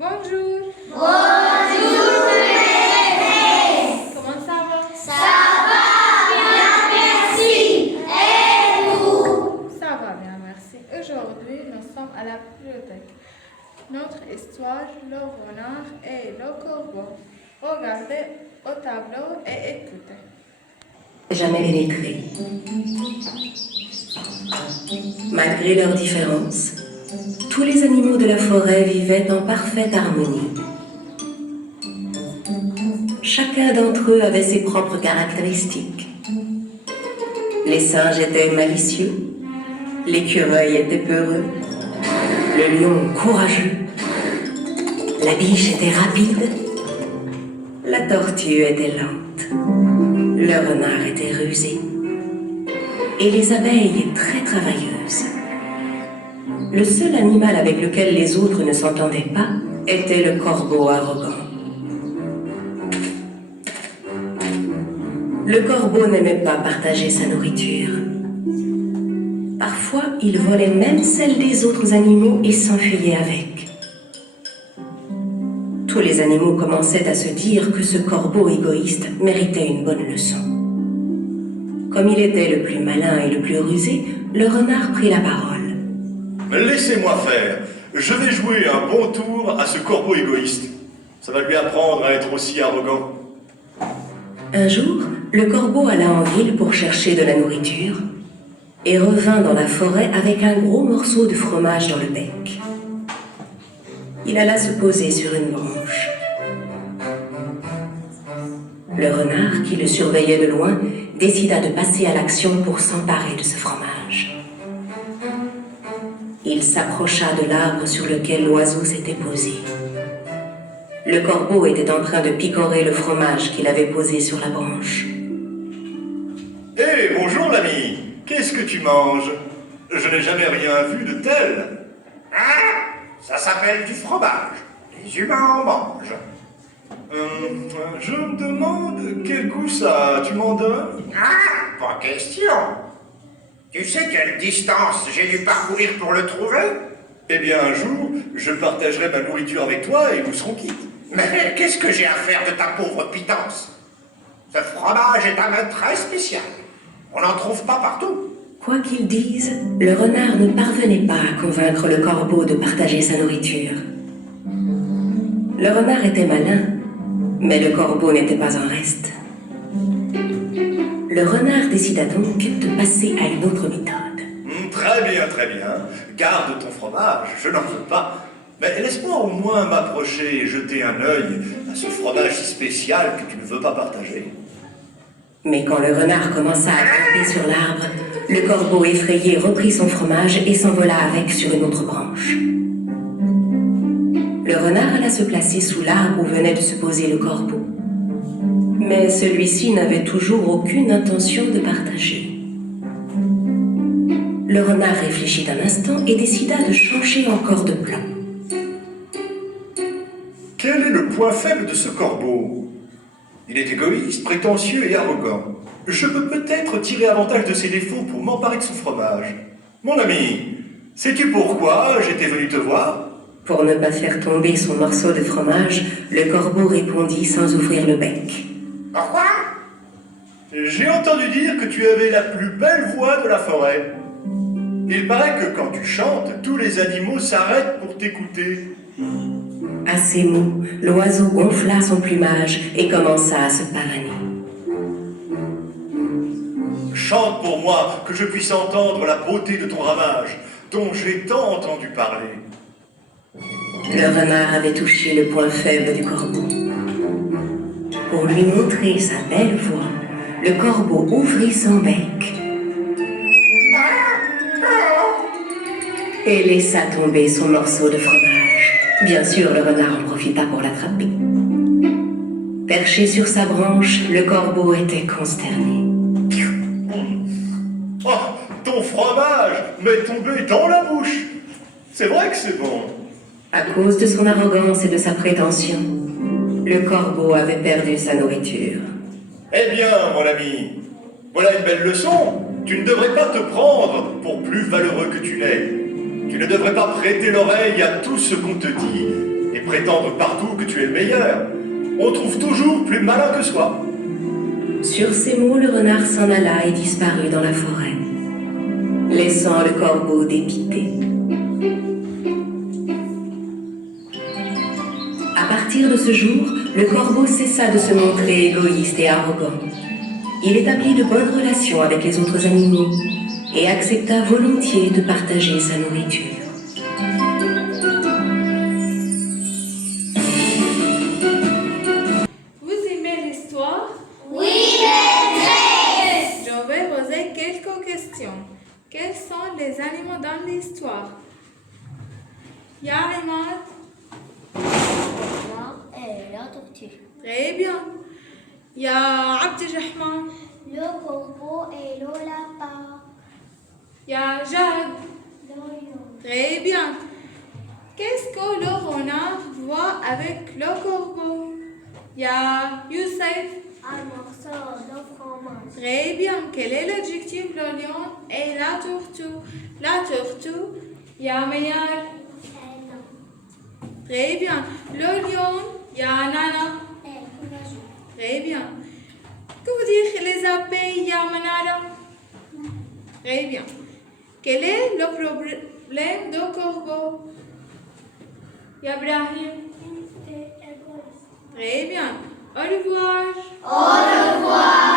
Bonjour. Bonjour, maîtresse. Comment ça va? Ça va bien, merci. Et vous? Ça va bien, merci. Aujourd'hui, nous sommes à la bibliothèque. Notre histoire, le renard et le corbeau. Regardez au tableau et écoutez. Jamais pénétré. Malgré leurs différences, tous les animaux de la forêt vivaient en parfaite harmonie. Chacun d'entre eux avait ses propres caractéristiques. Les singes étaient malicieux, l'écureuil était peureux, le lion courageux, la biche était rapide, la tortue était lente, le renard était rusé et les abeilles très travailleuses. Le seul animal avec lequel les autres ne s'entendaient pas était le corbeau arrogant. Le corbeau n'aimait pas partager sa nourriture. Parfois, il volait même celle des autres animaux et s'enfuyait avec. Tous les animaux commençaient à se dire que ce corbeau égoïste méritait une bonne leçon. Comme il était le plus malin et le plus rusé, le renard prit la parole. Laissez-moi faire. Je vais jouer un bon tour à ce corbeau égoïste. Ça va lui apprendre à être aussi arrogant. Un jour, le corbeau alla en ville pour chercher de la nourriture et revint dans la forêt avec un gros morceau de fromage dans le bec. Il alla se poser sur une branche. Le renard, qui le surveillait de loin, décida de passer à l'action pour s'emparer de ce fromage. Il s'approcha de l'arbre sur lequel l'oiseau s'était posé. Le corbeau était en train de picorer le fromage qu'il avait posé sur la branche. Hé, bonjour l'ami. Qu'est-ce que tu manges? Je n'ai jamais rien vu de tel. Hein? Ça s'appelle du fromage. Les humains en mangent. Je me demande quel goût ça a. Tu m'en donnes? Ah, pas question. Tu sais quelle distance j'ai dû parcourir pour le trouver? Eh bien, un jour, je partagerai ma nourriture avec toi et nous serons quittes. Mais qu'est-ce que j'ai à faire de ta pauvre pitance? Ce fromage est un mets très spécial. On n'en trouve pas partout. Quoi qu'il dise, le renard ne parvenait pas à convaincre le corbeau de partager sa nourriture. Le renard était malin, mais le corbeau n'était pas en reste. Le renard décida donc de passer à une autre méthode. Très bien, très bien. Garde ton fromage, je n'en veux pas. Mais laisse-moi au moins m'approcher et jeter un œil à ce fromage si spécial que tu ne veux pas partager. Mais quand le renard commença à grimper sur l'arbre, le corbeau effrayé reprit son fromage et s'envola avec sur une autre branche. Le renard alla se placer sous l'arbre où venait de se poser le corbeau. Mais celui-ci n'avait toujours aucune intention de partager. Le renard réfléchit un instant et décida de changer encore de plan. Quel est le point faible de ce corbeau? Il est égoïste, prétentieux et arrogant. Je peux peut-être tirer avantage de ses défauts pour m'emparer de son fromage. Mon ami, sais-tu pourquoi j'étais venu te voir? Pour ne pas faire tomber son morceau de fromage, le corbeau répondit sans ouvrir le bec. Pourquoi? J'ai entendu dire que tu avais la plus belle voix de la forêt. Il paraît que quand tu chantes, tous les animaux s'arrêtent pour t'écouter. À ces mots, l'oiseau gonfla son plumage et commença à se pavaner. Chante pour moi, que je puisse entendre la beauté de ton ramage, dont j'ai tant entendu parler. Le renard avait touché le point faible du corbeau. Pour lui montrer sa belle voix, le corbeau ouvrit son bec et laissa tomber son morceau de fromage. Bien sûr, le renard en profita pour l'attraper. Perché sur sa branche, le corbeau était consterné. Oh, ton fromage m'est tombé dans la bouche. C'est vrai que c'est bon. À cause de son arrogance et de sa prétention, le corbeau avait perdu sa nourriture. Eh bien, mon ami, voilà une belle leçon. Tu ne devrais pas te prendre pour plus valeureux que tu n'es. Tu ne devrais pas prêter l'oreille à tout ce qu'on te dit et prétendre partout que tu es le meilleur. On trouve toujours plus malin que soi. Sur ces mots, le renard s'en alla et disparut dans la forêt, laissant le corbeau dépité. À partir de ce jour, le corbeau cessa de se montrer égoïste et arrogant. Il établit de bonnes relations avec les autres animaux et accepta volontiers de partager sa nourriture. Vous aimez l'histoire? Oui, maîtresse. Je vais poser quelques questions. Quels sont les animaux dans l'histoire? Ya Imad, Et la tortue. très bien. Ya Abdirrahman, Le corbeau et le lapin. Ya Jad, très bien. Qu'est-ce que le renard voit avec le corbeau? Ya Youssef, Un morceau de fromage. très bien. Quel est l'adjectif le lion et la tortue? La tortue, Ya Mayar, très bien. Le lion, Ya Nana, très bien. Que vous dire les abeilles, Ya Manara? Très bien. Quel est le problème du corbeau? Ya Ibrahim, très bien. Au revoir. Au revoir.